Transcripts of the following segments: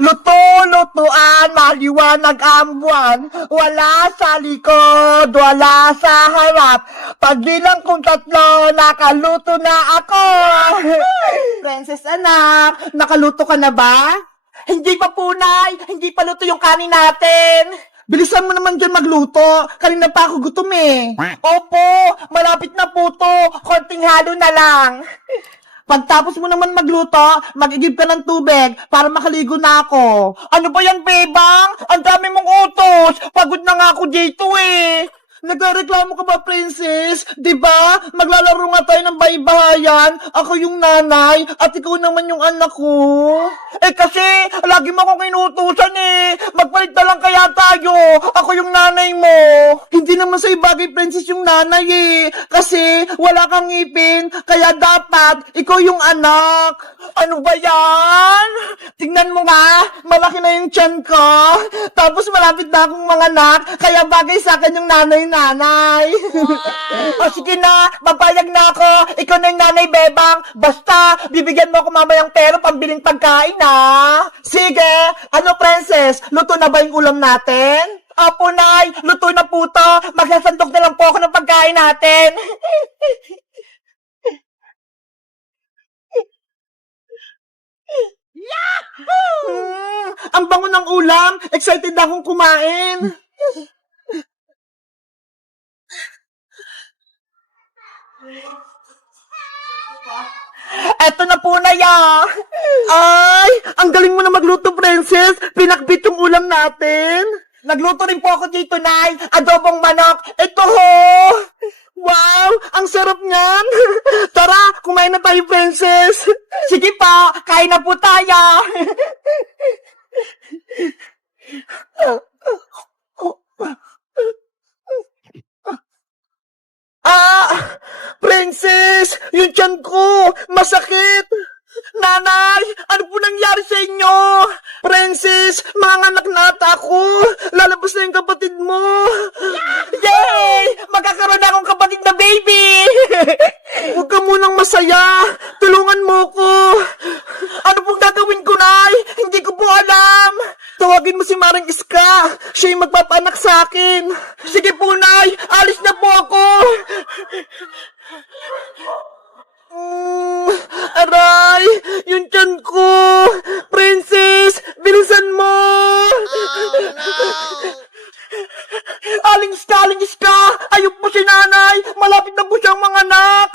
Luto-lutuan, maliwanag ang buwan. Wala sa likod, wala sa harap. Pagbilang kong 3, nakaluto na ako. Princess anak, nakaluto ka na ba? Hindi pa punay, hindi pa luto yung kanin natin. Bilisan mo naman dyan magluto. Kanina pa ako gutom eh. Opo, malapit na po to. Konting halo na lang. Pagtapos mo naman magluto, mag-igib ka ng tubig para makaligo na ako. Ano ba yan, bebang? Ang dami mong utos. Pagod na nga ako dito eh. Nagreklamo ka ba, princess? Diba? Maglalaro nga tayo ng baybayan. Ako yung nanay at ikaw naman yung anak ko. Eh kasi, lagi mo akong inutusan eh. Magpalit na lang kaya tayo. Ako yung nanay mo. Hindi naman sa'yo bagay, princess, yung nanay eh. Kasi, wala kang ngipin. Kaya dapat, ikaw yung anak. Ano ba yan? Tingnan mo nga, malaki na yung tiyan ko. Tapos malapit na akong manganak. Kaya bagay sa akin yung nanay. O sige na, papayag na ako. Ikaw na yung nanay, bebang. Basta, bibigyan mo ako mamayang pera pambiling pagkain, ha? Sige, ano, princess? Luto na ba yung ulam natin? Opo, nay, luto na po to. Magsasandok na lang po ako ng pagkain natin. Yahoo! Ang bango ng ulam. Excited akong kumain. Eto na po na ya. Ay, ang galing mo na magluto, princess. Pinakbit yung ulam natin. Nagluto rin po ako dito, nay. Adobong manok. Ito ho. Wow, ang sarap niyan. Tara, kumain na tayo, princess. Sige pa, kain na po tayo. Princess! Yung tiyan ko! Masakit! Nanay! Ano po nangyari sa inyo? Princess! Manganak na ata ako! Lalabas na yung kapatid mo! Yay! Magkakaroon na akong kapatid na baby! Huwag ka munang masaya! Tulungan mo ko! Ano pong gagawin ko, Nay? Hindi ko po alam! Tawagin mo si Maring Iska! Siya yung magpapanak sa akin! Sige po, Nay! Alis na po ako! Aray! Yung tiyan ko! Princess! Bilisan mo! Aling Iska! Ayok po si nanay! Malapit na po siyang manganak!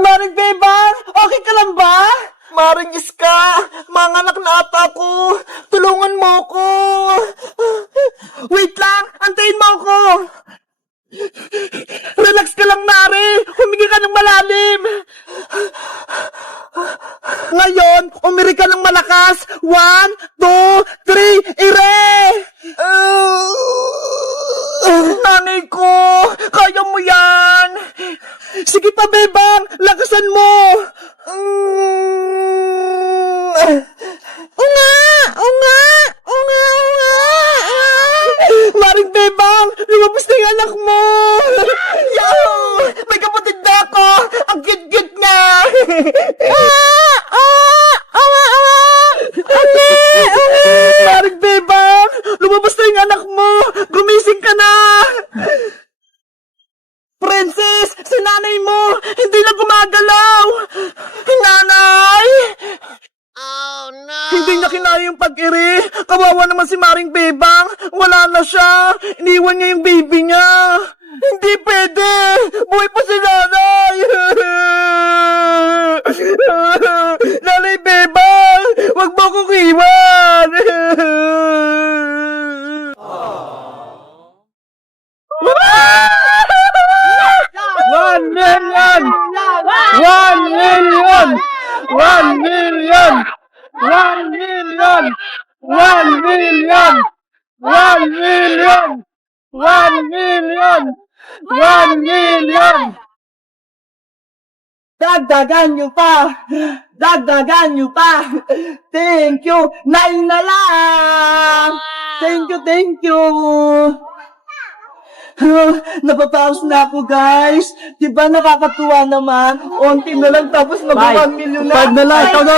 Maring Bebang! Okay ka lang ba? Maring Iska! Manganak na ata ako! Tulungan mo ko! Wait lang! Antayin mo ako! Relax ka lang, Mari! Humingi ka ng malalim! Ngayon, umiri ka ng malakas! 1, 2, 3, ire! Nanay ko! Kaya mo yan! Sige pa, Bebang! Lakasan mo! Maring Bebang! Lumabas na yung anak mo! Yahoo! May kapatid na ako! Ang cute-cute niya! Maring Bebang! Lumabas na yung anak mo! Gumising ka na! Princess! Si nanay mo! Hindi na gumagalaw! Nanay! Oh, no! Hindi niya kinaya yung pag-iri. Kawawa naman si Maring Bebang. Wala na siya. Iniwan niya yung baby niya. Hindi pwede. Buhay pa si nanay. Nanay Bebang, wag mo kong iwan. $1 million! $1 million! $1 million! $1 million! $1 million! $1 million! $1 million! $1 million! Dagdagan nyo pa! Dagdagan nyo pa! Thank you! 9 na lang! Thank you! Napapaus na ako, guys. Diba nakakatuwa naman? Onti na lang tapos mag-1 million na. 5 na lang. Ikaw na.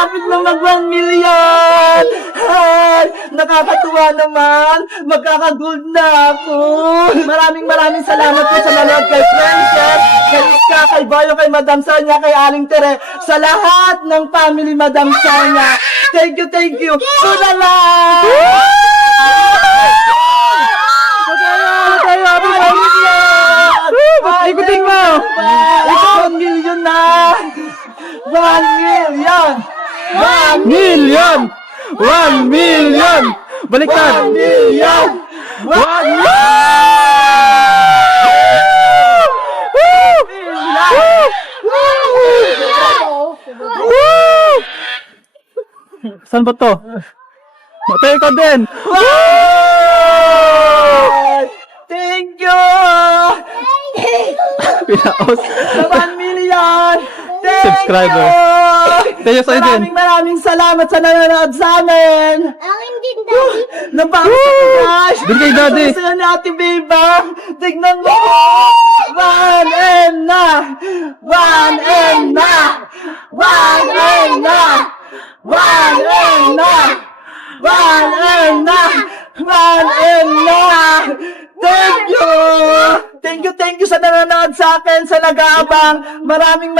Malapit na mag 1 million! Ay, nakakatuwa naman! Magkakagold na ako! Maraming salamat po sa nanood kay Princess, kay Iska, kay Boyo, kay Madam Sonia, kay Aling Tere, sa lahat ng family Madam Sonia. Thank you! Tulala! Ikutin mo! 1 million na! 1 million! 1 million! 1 million! Baliktad! 1 million! 1 million! Saan ba to? Matay ko din! Thank you! Pinaos. Sa 1 million! Thank Subscriber. you! Thank you sa'yo din. Maraming salamat sa nanonood sa amin! Akin din, Daddy. Nabawas ako, guys! Din kay Daddy. Sa'yo ni Ate Bebang! Tignan mo! 1M na! 1M na! 1M na! 1M na! 1M na! 1M na! Thank you! Thank you sa nanonood sa akin, sa nag-aabang. Maraming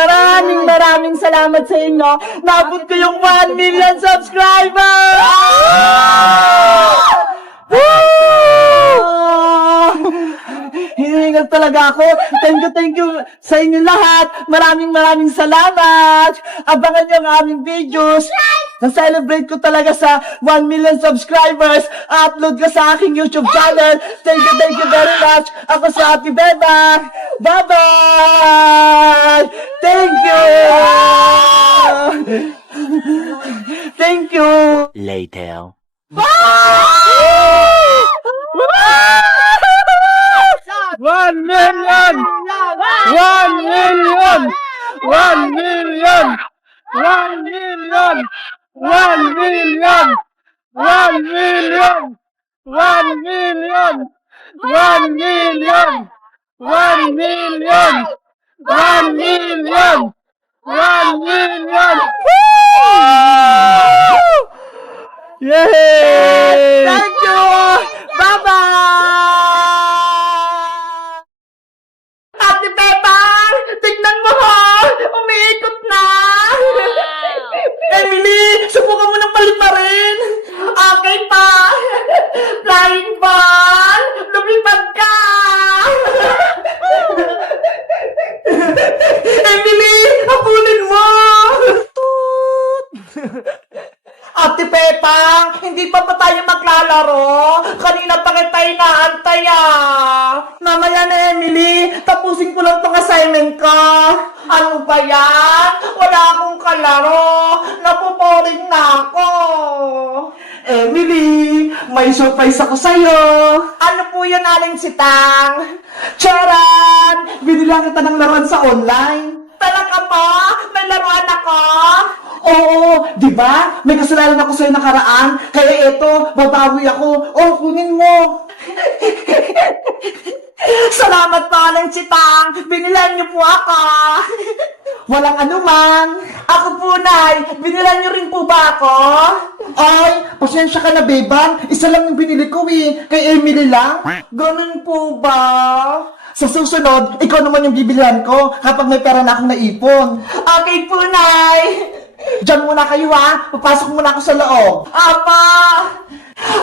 salamat sa inyo. Naabot ko yung 1 million subscribers! Hiningal talaga ako. Thank you sa inyo lahat. Maraming salamat. Abangan nyo ang aming videos. Na-celebrate ko talaga sa 1 million subscribers. Upload ko sa aking YouTube channel. Thank you very much. Ako sa Ate Bebang. Bye-bye! Thank you! Thank you! Later. 1 million! 1 million! 1 million! 1 million! 1 million! 1 million! 1 million! 1 million! 1 million! 1 million! 1 million! Yay! Thank you! Bye-bye! Ate Bebang! Tignan mo ha! Umiikot na! Emily! Subukan mo ng paliparin! Okay pa! Flying ball! Lumipad ka! Emily! Habulin mo! Ate Pepang, hindi pa ba tayo maglalaro? Kanina pa kita inaantay ah. Mamaya na Emily, tapusin ko lang tong assignment ko. Ano ba yan? Wala akong kalaro. Napuporing na ako. Emily, may surprise ako sa'yo. Ano po yun, Aling Sitang? Charan! Binilang kita ng laruan sa online. Talaga ba? May laruan ako? Oo, di ba? May kasalanan ako sa'yo nakaraan, kaya eto, babawi ako. Oh, kunin mo. Salamat po, Aling Sitang. Binilan niyo po ako. Walang anuman. Ako po, Nay. Binilan niyo rin po ba ako? Ay, pasensya ka na, Bebang. Isa lang yung binili ko eh. Kay Emily lang. Ganun po ba? Sa susunod, ikaw naman yung bibilihan ko kapag may pera na akong naipon. Okay po, Nay. Diyan muna kayo ha. Papasok muna ako sa loob. Apa!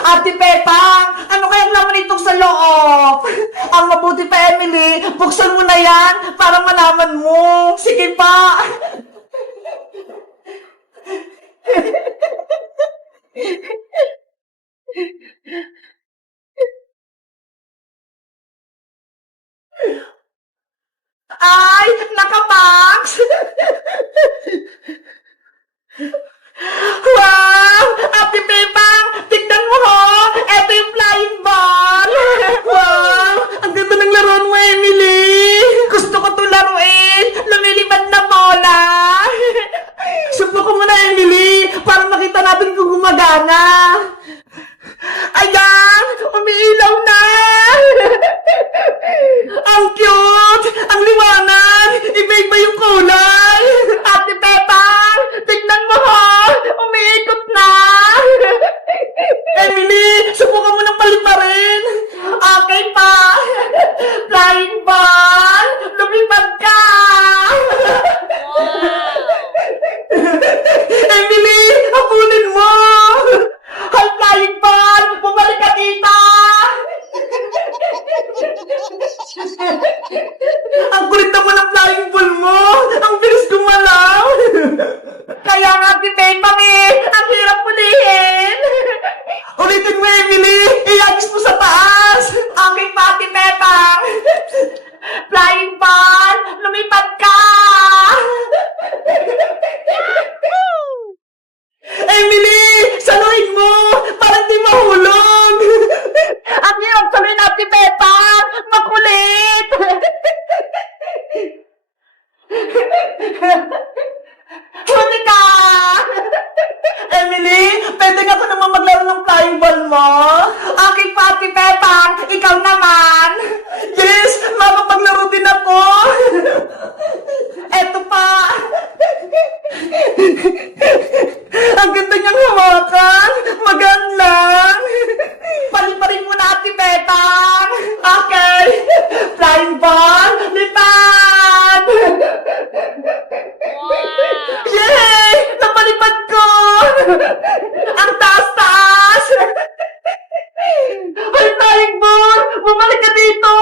Ate Pepang, ano kayang laman itong sa loob? Ang mabuti pa, Emily, buksan mo na yan para malaman mo. Sige pa. Ay, nakabox! Wow! Ate Bebang, tignan mo ho! Ito yung flying ball! Wow! Ang ganda ng laruan mo, Emily! Gusto ko itong laruin! Lumilipad na bola! Subukan mo na, Emily! Para makita natin kung gumagana! Ayan! Umiilaw na! Ang cute! Ang liwanag! Iba-iba yung kulay! Ate Pepang! Tignan mo ho! ng flying ball mo! Ang bilis gumalaw! Kaya nga, si Pepang ang hirap pulihin! Ulitin mo, Emily! Iagis mo sa taas! Okay pa, si Pepang! Flying ball! Lumipad ka! Emily! Saluhin mo! Para di mahulog! Ang hirap saluhin natin, si Pepang! Makulit! Huli ka! Emily, pwede nga ko naman maglaro ng flying ball mo? Okay pa, si Pepang. Ikaw naman. Yes, makapaglaro din ako. Eto pa. Ang ganda niyang hawakan. Magaan lang. Paliparin mo na, si Pepang. Okay. Flying ball, lipad! Yay! Napalipad ko! Ang taas-taas! Ay, flying ball! Bumalik ka dito!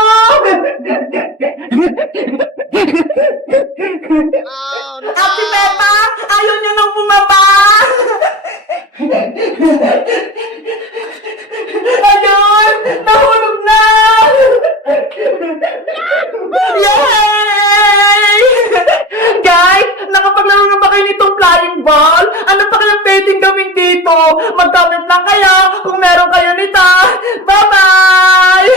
Ate Pepa! Ayaw niyo nang bumaba! Ayun! Nahulog na! Yay! Guys, nakapaglaro na ba kayo nitong flying ball? Ano pa kayang pwedeng gawin dito? Mag-comment lang kayo kung meron kayo nito. Bye-bye!